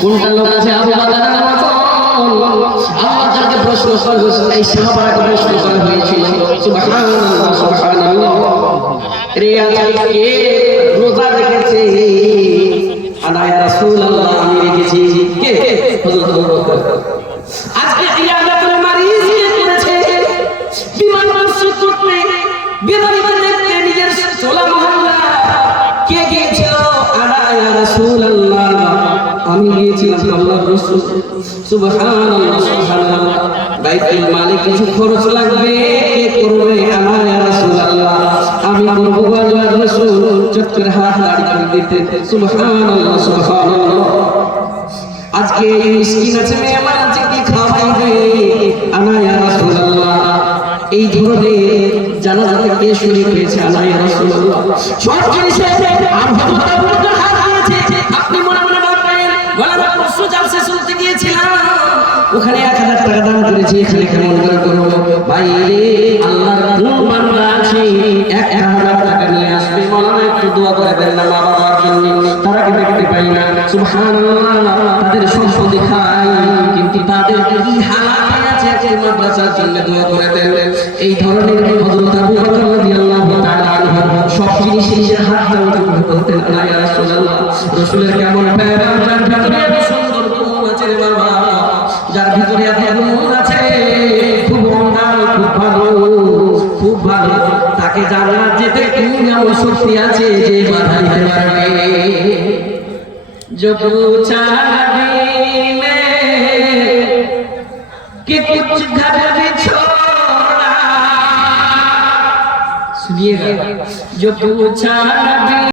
কোনটা লোক আছে আবু বকরের মতো আল্লাহ তাকে প্রশ্ন করবে, এই সাহাবাকে প্রশ্ন করা হয়েছিল। সুবহানাল্লাহ সুবহানাল্লাহ। রে আজকে রোজা রেখেছে, আনা ইয়া রাসূলুল্লাহ আমি রেখেছি। কে? হযরত আবু বকর। আজকে ইয়াদাতুল মারিজ করেছে, বিমান মসজিদ করতে বিমানকে দেখতে নিজের চলা মহল্লা কে গিয়েছিল? আনা ইয়া রাসূলুল্লাহ আমি গিয়েছিলাম আল্লাহর রাসূল। সুবহানাল্লাহ সুবহানাল্লাহ। বাইতুল মালে কিছু খরচ লাগবে, কে করবে? আনা ইয়া রাসূলুল্লাহ আমি করব আল্লাহর রাসূল। চক্কর হাত দাঁড়ি করে দিতে। সুবহানাল্লাহ সুবহানাল্লাহ। আজকে এই মিসকিন আছে, মেহমান আছে, কি খাওয়াইবে? আনা ইয়া রাসূলুল্লাহ। এই ধরনের জানাজাতে কে শরীক হয়েছে? আনা ইয়া রাসূলুল্লাহ। সব জিনিসে আর হযরত আবু বকর হাত দিয়েছে। আপনি মনে মনে ভাববেন ওয়ালা পরশু জালসা শুনতে গিয়েছিলাম, ওখানে 1000 টাকা দান করেছি, এখানে কেমন করে করব? ভাই রে, আল্লাহর কোন বান্দা আছে 1000 টাকা নিয়ে আসবে, মাওলানা একটু দোয়া করে দেন না মা বাবার জন্য, তারা কি দেখতে পাই না? সুবহানাল্লাহ। তাদের সম্পত্তি খাই, কিন্তু তাদের কি হালাতে আছে, যে মাদ্রাসার জন্য দোয়া করে দেন। এই ধরনের হযরত আবু বকর রাদিয়াল্লাহু তাআলা আনহু সব জিনিস নিজের হাত দিয়ে করতেন। আল্লাহ ইয়া রাসূলুল্লাহ। রাসূলের কেমন প্যারা, যার ভিতরে এত সুন্দর গুণ আছে রে বাবা, যার ভিতরে এত গুণ আছে, খুব অন্যায়, খুব ভালো, খুব ভালো, তাকে জান্নাত যেতে কোন এমন শক্তি আছে যে বাধা দিতে পারবে? जो पूछा नबी ने कि कुछ घर भी छोड़ा, सुनिएगा, जो पूछा नबी